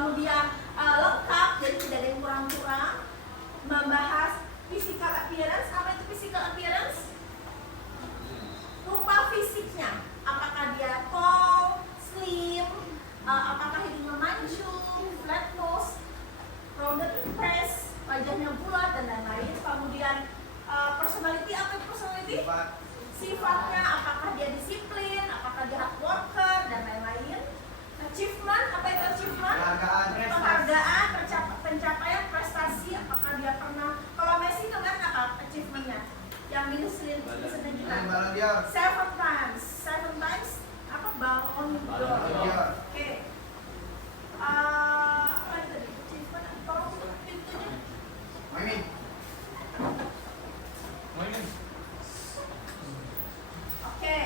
kemudian lengkap, jadi tidak ada yang kurang-kurang. Membahas physical appearance. Apa itu physical appearance? Rupa fisiknya, apakah dia tall, slim, apakah hidungnya mancung, flat nose, rounded impress, wajahnya bulat dan lain-lain. Kemudian personality, apa itu personality? Sifatnya, apakah dia disiplin, apakah dia hard worker dan lain-lain. Achievement, apa itu achievement? Penghargaan, pencapaian prestasi, apakah dia pernah, kalau Messi itu kan apa achievementnya? Yang ministry kita 7 times apa Ballon d'Or. Oke. Apa itu tadi? Achievement, tolong pintunya. Oke.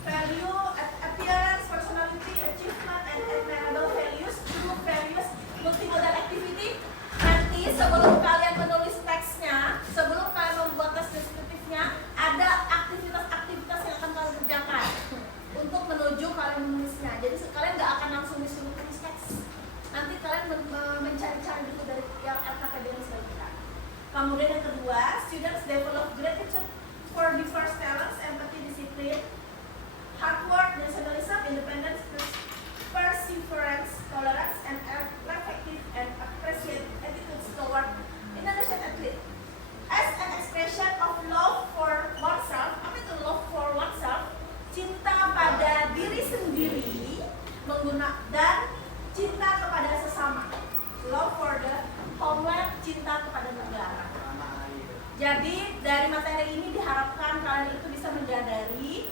Value, appearance, personality, achievement, and admirable values, group values, multimodal activity. Nanti sebelum kalian menulis teksnya, sebelum kalian membuat tes deskriptifnya, ada aktivitas-aktivitas yang akan kalian kerjakan untuk menuju kalian menulisnya. Jadi kalian nggak akan langsung disuruh tulis teks. Nanti kalian mencari-cari dulu dari yang akademis kita. Kemudian yang kedua, students develop gratitude for diverse talents, empathy, discipline, hard work, nationalism, independence, perseverance, tolerance, and effective and appreciate attitudes toward Indonesian athlete. As an expression of love for oneself, apa itu love for oneself? Cinta pada diri sendiri, dan cinta kepada sesama. Love for the homeland, cinta kepada negara. Jadi dari materi ini diharapkan kalian itu bisa menyadari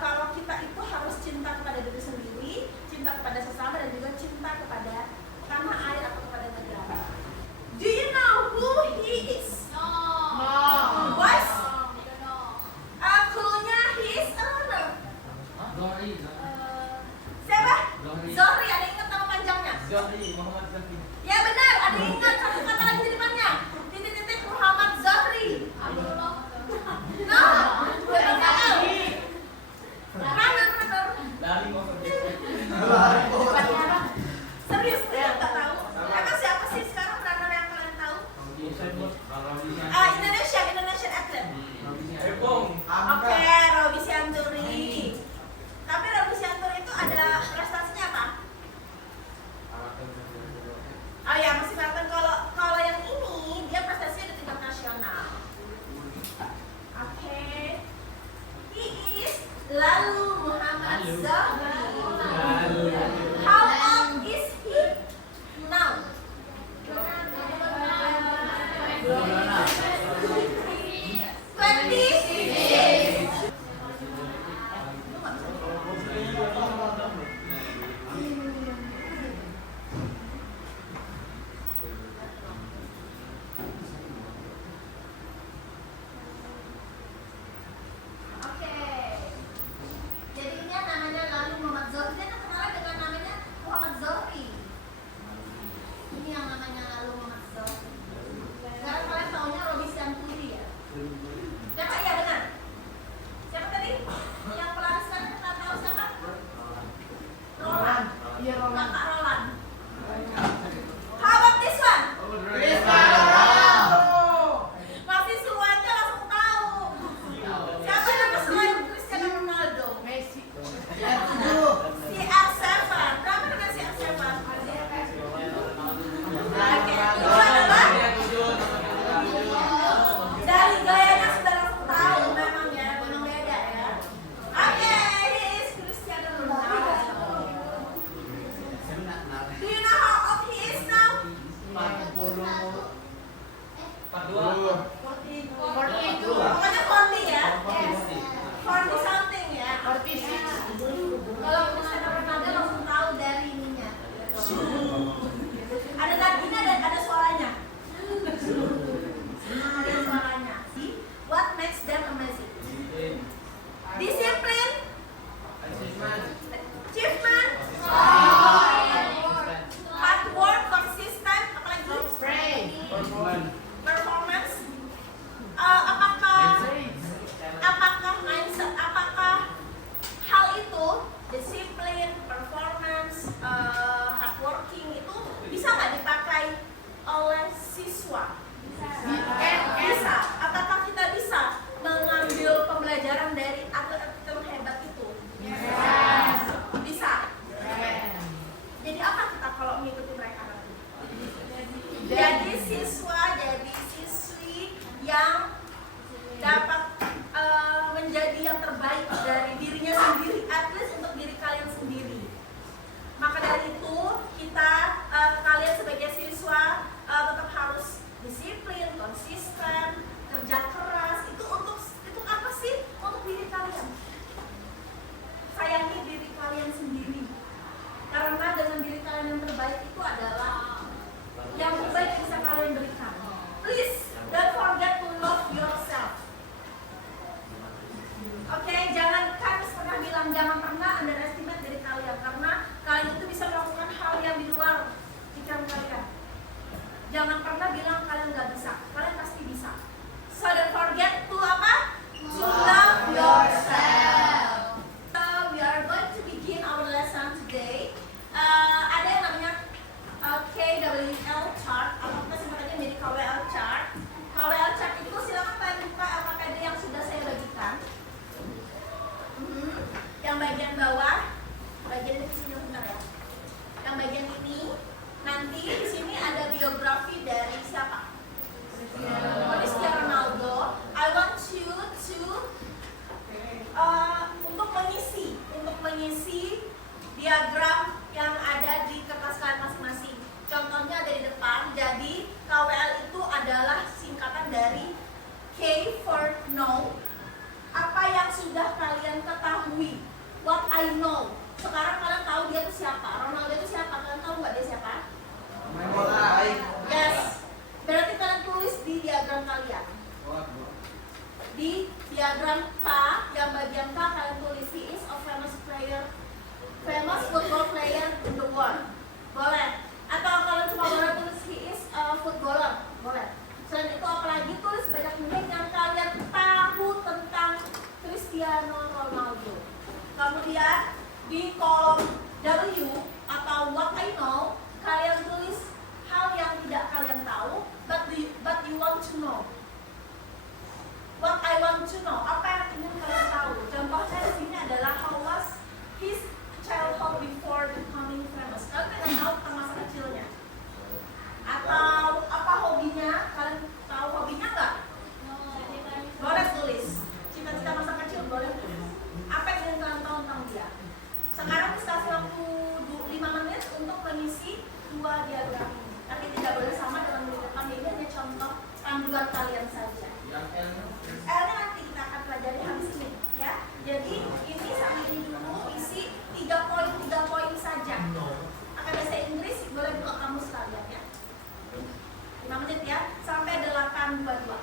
kalau kita itu harus cinta kepada diri sendiri, cinta kepada sesama, dan juga cinta kepada tanah air atau kepada negara. Do you know who he is? No. Boys? Cluenya he is a runner. Siapa? Zohri. Ada ingat nama panjangnya? Zohri, Muhammad Zohri. Ya benar, ada ingat satu kata lagi di depannya. Titik-titik Muhammad Zohri. No. Serius, nggak tahu. Emang siapa sih sekarang runner yang kalian tahu? Indonesian athlete. Oke, Robi Sianturi. Tapi Robi Sianturi itu ada prestasinya apa? Oh ya, masih maraton. Kalau yang ini dia prestasinya di tingkat nasional. Oke. He is lalu Muhammad Zohri. How old is he now? 26. hardworking itu siswa? Bisa. Apakah kita bisa mengambil pembelajaran dari atlet-atlet yang hebat itu? Bisa. Jadi apa kita kalau mengikuti mereka nanti? Jadi siswa, jadi siswi yang dapat menjadi yang terbaik dari dirinya sendiri, at least untuk diri kalian sendiri. Maka dari itu kita kalian sebagai siswa tetap harus disiplin, konsisten, kerja keras. Itu apa sih? Untuk diri kalian. Sayangi diri kalian sendiri. Karena dengan diri kalian yang terbaik itu adalah yang terbaik yang bisa kalian berikan. Please don't forget to love yourself. Oke, jangan pernah bilang jangan pernah underestimate diri kalian, karena kalian itu bisa melakukan hal yang di luar pikiran kalian. Jangan pernah bilang kalian nggak bisa, kalian pasti bisa. So don't forget to apa? To love yourself. So we are going to begin our lesson today. Ada yang namanya KWL chart, atau kita singkatannya menjadi KWL chart. KWL chart itu silakan kalian buka LKPD yang sudah saya bagikan. Yang bagian bawah, bagian di sini bentar ya. Yang bagian ini nanti di sini ada biografi dari siapa? Cristiano Ronaldo. I want you to untuk mengisi diagram yang ada di kertas kalian masing-masing. Contohnya ada di depan. Jadi KWL itu adalah singkatan dari K for know. Apa yang sudah kalian ketahui? What I know. Sekarang kalian tahu dia itu siapa? Ronaldo itu siapa? Kalian tahu nggak dia siapa? Yes. Berarti kalian tulis di diagram kalian. Di diagram K, yang bagian K kalian tulis he is a famous football player in the world. Boleh. Atau kalian cuma boleh tulis he is a footballer. Boleh. Selain itu apalagi tulis banyak menit yang kalian tahu tentang Cristiano Ronaldo. Kemudian di kolom W atau what I know, kalian tulis hal yang tidak kalian tahu, but you want to know. What I want to know, apa yang ingin kalian tahu. Contohnya di sini adalah how was his childhood before becoming famous. Kalian pengen tahu tentang masa kecilnya. Atau apa hobinya? Kalian tahu hobinya nggak? Boleh tulis. Cita-cita masa kecil boleh tulis. Apa yang ingin kalian tahu tentang dia? Sekarang kita kasih waktu 5 menit untuk mengisi 2 diagram ini. Tapi tidak boleh sama dengan di depan, ini hanya contoh panduan kalian saja. L-nya nanti kita akan pelajari habis ini, ya. Jadi ini sambil ini dulu isi 3 poin saja. Akan bahasa Inggris boleh buka kamus kalian ya. 5 menit ya, sampai 8.22.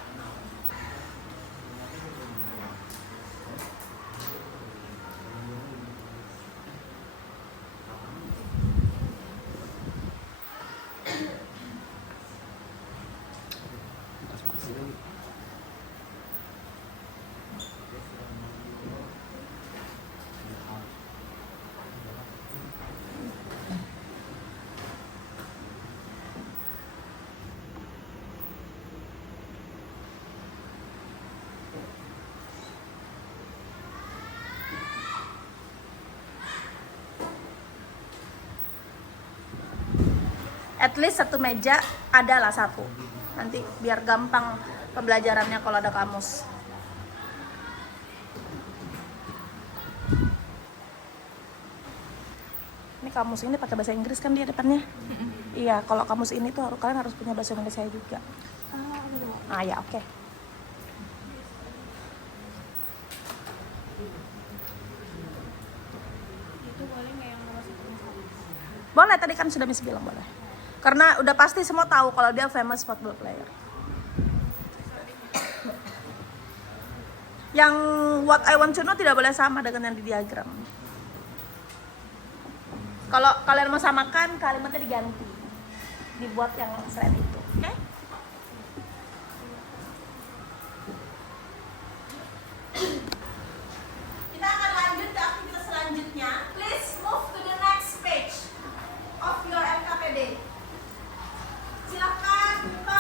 At least satu meja adalah satu. Nanti biar gampang pembelajarannya kalau ada kamus. Ini kamus ini pakai bahasa Inggris kan dia depannya? Iya, kalau kamus ini tuh kalian harus punya bahasa Indonesia juga. Ah ya, oke. Itu boleh nggak yang nomor 1? Boleh, tadi kan sudah Miss bilang boleh. Karena udah pasti semua tahu kalau dia famous football player. Yang what I want to know tidak boleh sama dengan yang di diagram. Kalau kalian mau samakan, kalimatnya diganti. Dibuat yang selain itu, oke? Kita akan lanjut ke aktivitas selanjutnya. Please move to the next page of your LKPD. Silakan buka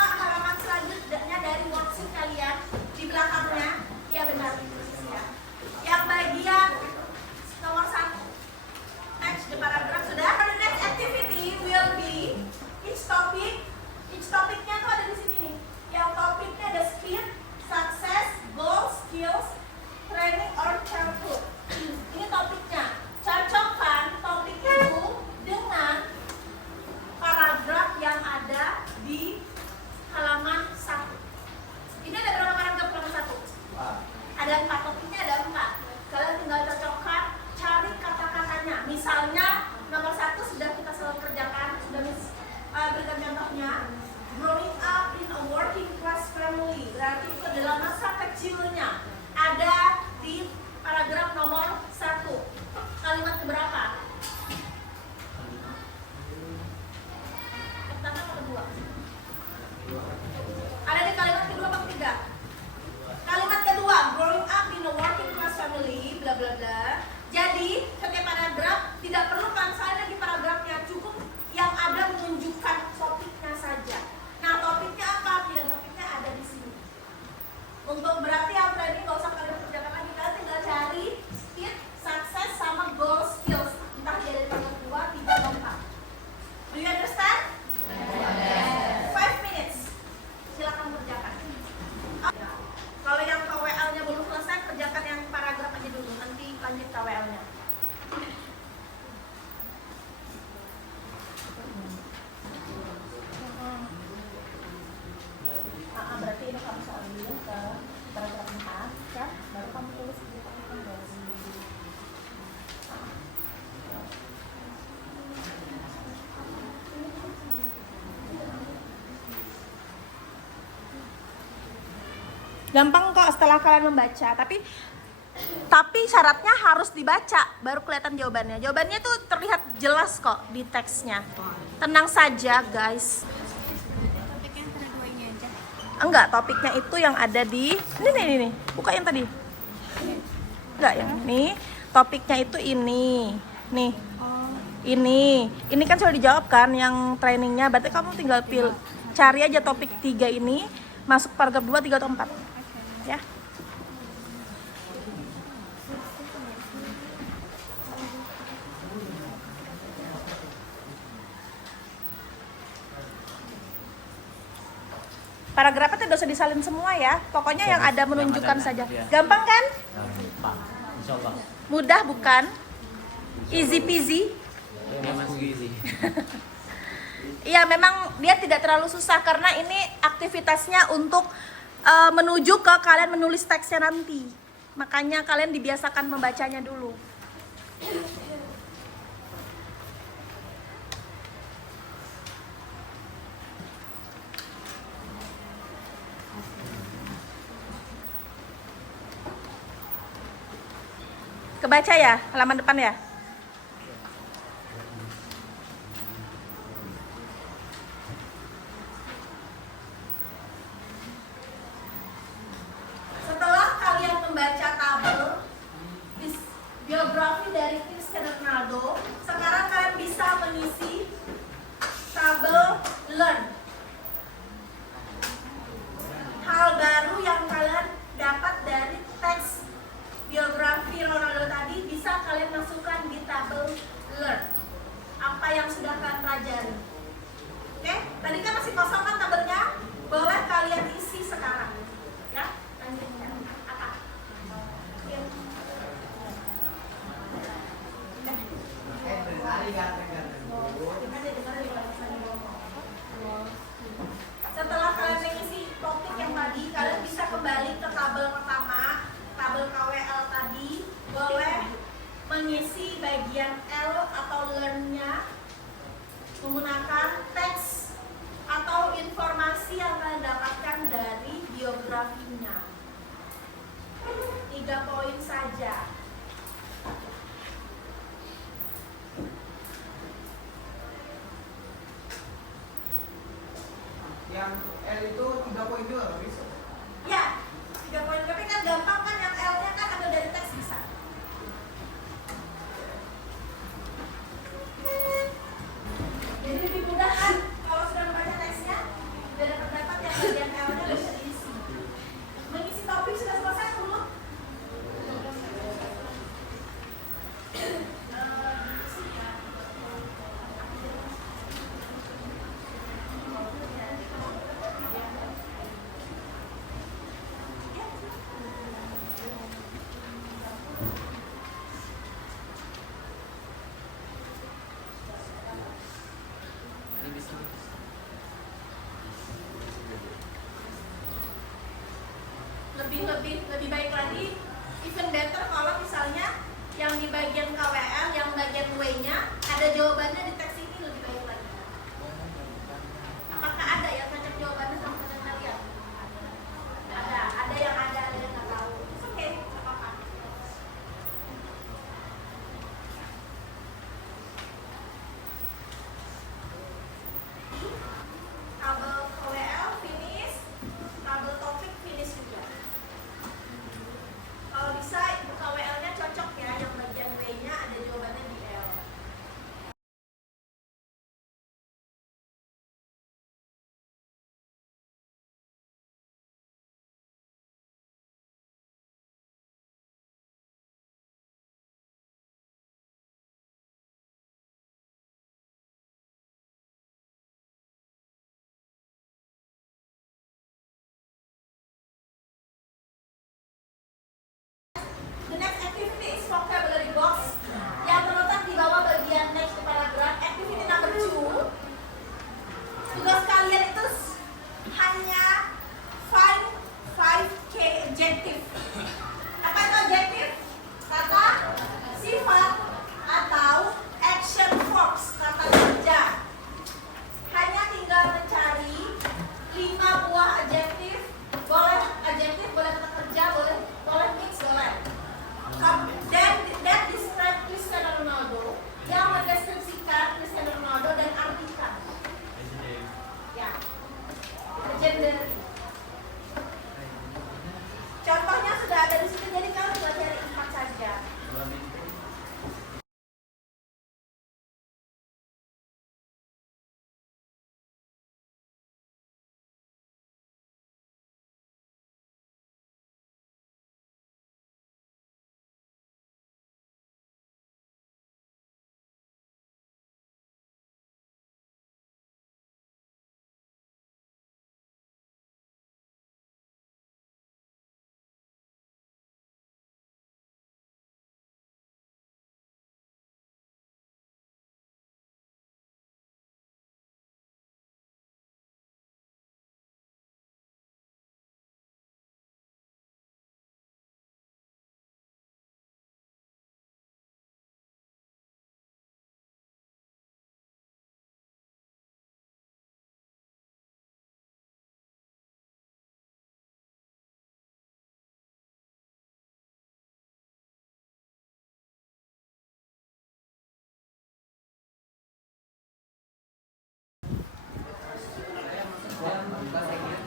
misalnya nomor 1 sudah kita selalu kerjakan, sudah berikan contohnya. Growing up in a working class family, berarti itu adalah masa kecilnya. Ada di paragraf nomor 1. Kalimat keberapa? Pertama atau kedua? Ada di kalimat kedua atau ketiga? Kalimat kedua, growing up in a working class family, bla bla bla. Jadi, setiap paragraf tidak perlu kan saya di paragrafnya, cukup yang ada menunjukkan topiknya saja. Nah, topiknya apa? Pilihan topiknya ada di sini. Untuk berarti yang tadi nggak usah kalian kerjakan lagi, kalian tinggal cari speed, success, sama goal skills. Entah dia dari paragraf 2, 3, atau 4. Do you understand? Yes. 5 minutes. Silakan kerjakan. Kalau yang KWL-nya belum selesai, kerjakan yang paragraf aja dulu. Nanti lanjut KWL-nya. Berarti ini kamu soal dulu ke paragraf 4, ya? Baru kamu tulis di gampang kok setelah kalian membaca, tapi syaratnya harus dibaca baru kelihatan jawabannya. Jawabannya tuh terlihat jelas kok di teksnya. Tenang saja guys. Topiknya antara dua ini aja. Enggak, topiknya itu yang ada di ini. Buka yang tadi. Enggak, yang ini. Topiknya itu ini. Nih. Oh, Ini kan sudah dijawab kan yang trainingnya. Berarti kamu tinggal cari aja topik 3 ini, masuk paragraf 2, 3 atau 4. Ya. Paragrafnya tidak usah disalin semua ya. Pokoknya yang ada menunjukkan saja. Gampang kan? Pak, insya Allah. Mudah bukan? Easy peasy. Memang easy. Iya, memang dia tidak terlalu susah karena ini aktivitasnya untuk menuju ke kalian menulis teksnya nanti. Makanya kalian dibiasakan membacanya dulu. Kebaca ya, halaman depan ya? Setelah kalian membaca tabel biografi dari Cristiano Ronaldo, sekarang kalian bisa mengisi tabel learn. Hal baru yang kalian dapat dari teks biografi Ronaldo tadi bisa kalian masukkan di tabel learn. Apa yang sudah kalian pelajari. Oke, tadi kan masih kosong kan tabelnya? Boleh kalian isi sekarang. Ya, lanjutnya. Apa? Ya. Setelah kalian mengisi topik yang tadi, kalian bisa kembali ke tabel pertama, tabel KWL tadi. Boleh mengisi bagian L atau learn-nya menggunakan teks atau informasi yang kalian dapatkan dari biografinya. 3 poin saja. Yang L itu 3 poin juga nggak bisa? Ya, 3 poin. Tapi kan gampang kan, yang L-nya kan ambil dari teks bisa. Jadi lebih mudah kan kalau sudah membaca teksnya, sudah dapat yang bagian L-nya bisa diisi. Mengisi topik sudah selesai belum? Ini bisa. Lebih baik lagi, even better kalau misalnya yang di bagian KWL, yang bagian W jawabannya di teks ini lebih baik lagi. Apakah ada yang cocok jawabannya sama dengan kalian? Ada yang nggak tahu. Oke, nggak apa-apa. Tabel KWL finish, tabel topik finish juga. Kalau bisa ibu KWL-nya cocok ya, yang bagian B-nya ada jawabannya di L. The next activity is vocabulary box yang terletak di bawah bagian next to paragraph. Activity number 2. Tugas kalian itu hanya find 5 key adjective. Apa itu adjective? Kata sifat atau action verbs, kata kerja. Hanya tinggal mencari 5 buah adjektif. Boleh adjektif, boleh kata kerja, boleh mix, boleh. Dan that describe Cristiano Ronaldo, yang mendeskripsikan Cristiano Ronaldo dan artikan. Ya, legendary. Contohnya sudah ada di situ, jadi kalian tinggal cari 4 saja.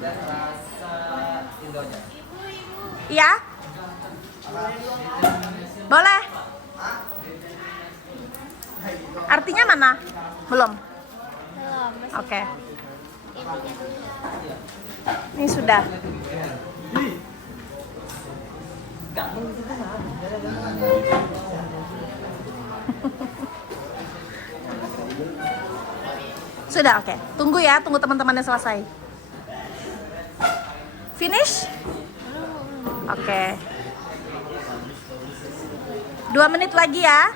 Dan rasa Indonya. Iya? Boleh. Artinya mana? Belum. Belum, masih Oke. intinya dulu. Ini sudah. Sudah, oke. Tunggu ya, tunggu teman-temannya selesai. Finish? Oke. 2 menit lagi ya.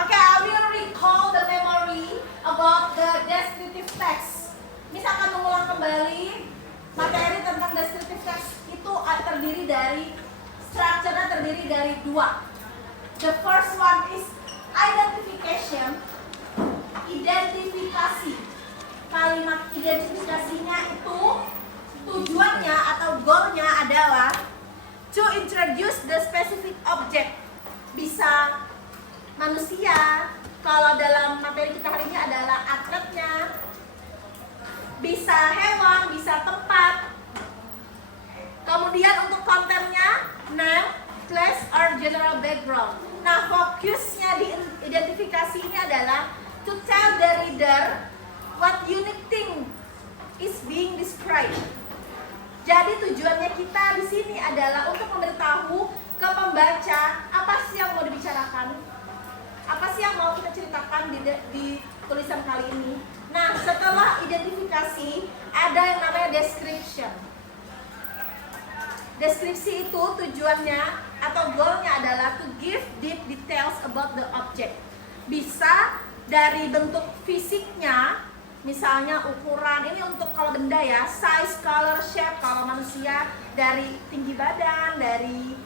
Okay, I will recall the memory about the descriptive text. Misalkan mengulang kembali materi tentang descriptive text itu terdiri dari structure-nya terdiri dari 2. The first one is identification, identifikasi. Kalimat identifikasinya itu tujuannya atau goalnya adalah to introduce the specific object. Bisa manusia, kalau dalam materi kita hari ini adalah atletnya, bisa hewan, bisa tempat. Kemudian untuk kontennya, name, place, or general background. Nah, fokusnya di identifikasi ini adalah to tell the reader what unique thing is being described. Jadi tujuannya kita di sini adalah untuk memberitahu ke pembaca apa sih yang mau dibicarakan, apa sih yang mau kita ceritakan di tulisan kali ini. Nah, setelah identifikasi ada yang namanya description. Deskripsi itu tujuannya atau goalnya adalah to give deep details about the object. Bisa dari bentuk fisiknya, Misalnya ukuran, ini untuk kalau benda ya, size, color, shape. Kalau manusia dari tinggi badan, dari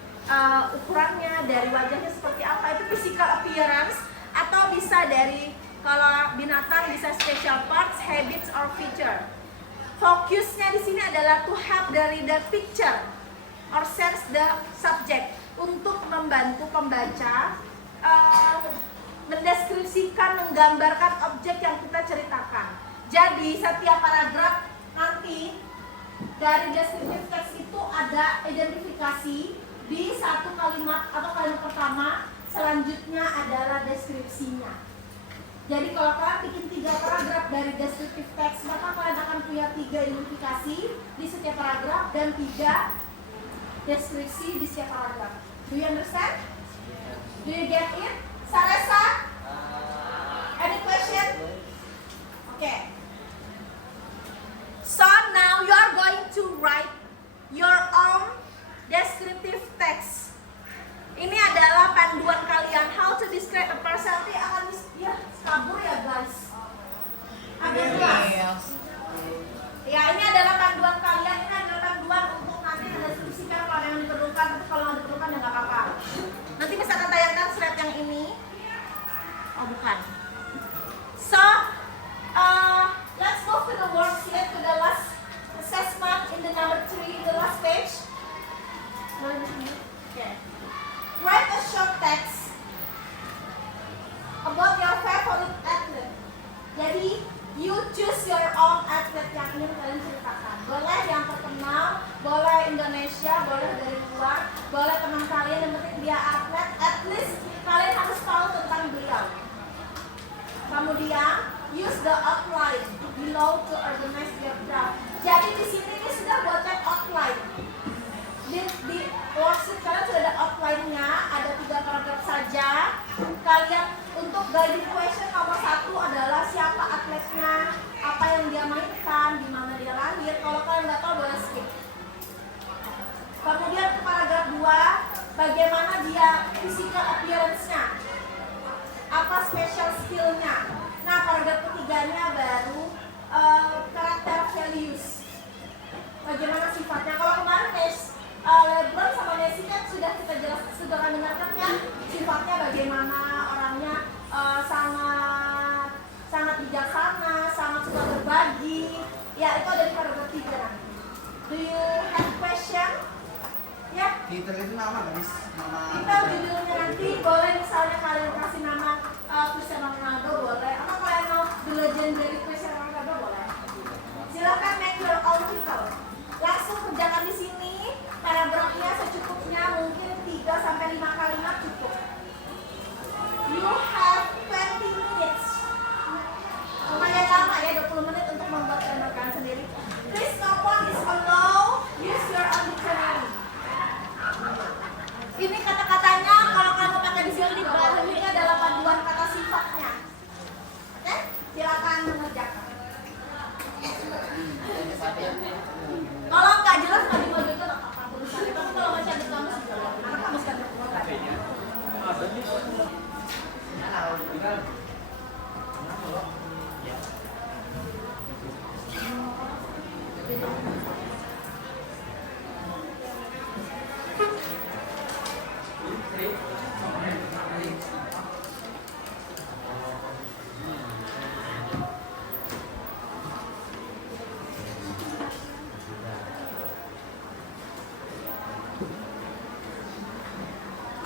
ukurannya, dari wajahnya seperti apa, itu physical appearance. Atau bisa dari, kalau binatang bisa special parts, habits, or feature. Fokusnya di sini adalah to help the reader picture or sense the subject, untuk membantu pembaca mendeskripsikan, menggambarkan objek yang kita ceritakan. Jadi setiap paragraf nanti dari descriptive text itu ada identifikasi di satu kalimat atau kalimat pertama, selanjutnya adalah deskripsinya. Jadi kalau kalian bikin 3 paragraf dari descriptive text, maka kalian akan punya 3 identifikasi di setiap paragraf dan 3 deskripsi di setiap paragraf. Do you understand? Do you get it? Saresa? Any question? Okay. So now you are going to write your own descriptive text. Ini adalah panduan kalian how to describe a person. Nanti akan ya kabur ya guys. Agak jelas. Ya, ini adalah panduan kalian. Ini adalah panduan untuk nanti mendeskripsikan kalau yang diperlukan. Tapi kalau nggak diperlukan ya nggak apa-apa. Nanti misalkan tayangkan slide yang ini. Oh bukan. So, let's move to the worksheet, to the last assessment in the number 3, the last page. Okay. Write a short text about your favorite athlete. Jadi, you choose your own athlete yang ingin kalian ceritakan. Boleh yang terkenal, boleh Indonesia, boleh dari luar, boleh teman kalian yang penting dia atlet. At least kalian harus tahu tentang beliau. Kemudian, use the outline below to organize your draft. Jadi di sini ini sudah buatkan outline. Di worksheet kalian sudah ada outline-nya, ada 3 paragraf saja. Kalian untuk guiding question nomor 1 adalah siapa atletnya, apa yang dia mainkan, di mana dia lahir. Kalau kalian nggak tahu boleh skip. Kemudian paragraf 2, bagaimana dia physical appearance-nya, apa special skill-nya. Nah, paragraf ketiganya baru karakter values. Bagaimana sifatnya? Kalau kemarin LeBron sama Messi kan sudah kita jelas, sudah kami dengarkan kan sifatnya bagaimana, orangnya sangat bijaksana, sangat suka berbagi. Ya, itu ada di paragraf 3 nanti. Do you have question? Ya. Titel itu nama guys, nama. Kita judulnya nanti boleh misalnya kalian kasih nama Cristiano Ronaldo boleh, atau kalian mau The Legendary Cristiano Ronaldo boleh. Silakan make your own title. Langsung kerjakan di sini. Paragrafnya secukupnya, mungkin 3 sampai 5 kalimat cukup. You have 20 minutes. Lumayan lama ya, 20 menit untuk membuat kalian sendiri. Please no one is allowed. Use your own dictionary. Ini kata-katanya kalau kamu pakai di sini, di bawah ini adalah panduan kata sifatnya. Oke? Silakan mengerjakan. Kalau nggak jelas nggak dimaju itu nggak apa-apa tulisannya. Tapi kalau masih ada kamus juga, karena kamus kan berkeluar.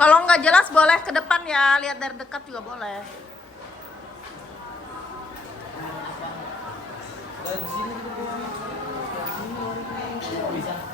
Kalau nggak jelas boleh ke depan ya, lihat dari dekat juga boleh. Dan sini bisa.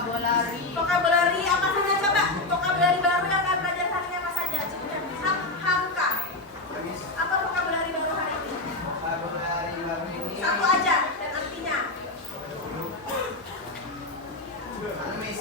Vocabulary apa saja coba? Vocabulary baru yang kalian belajar hari ini apa saja? Hamka. Apa vocabulary baru hari ini? Vocabulary baru ini. Satu aja dan artinya. Miss.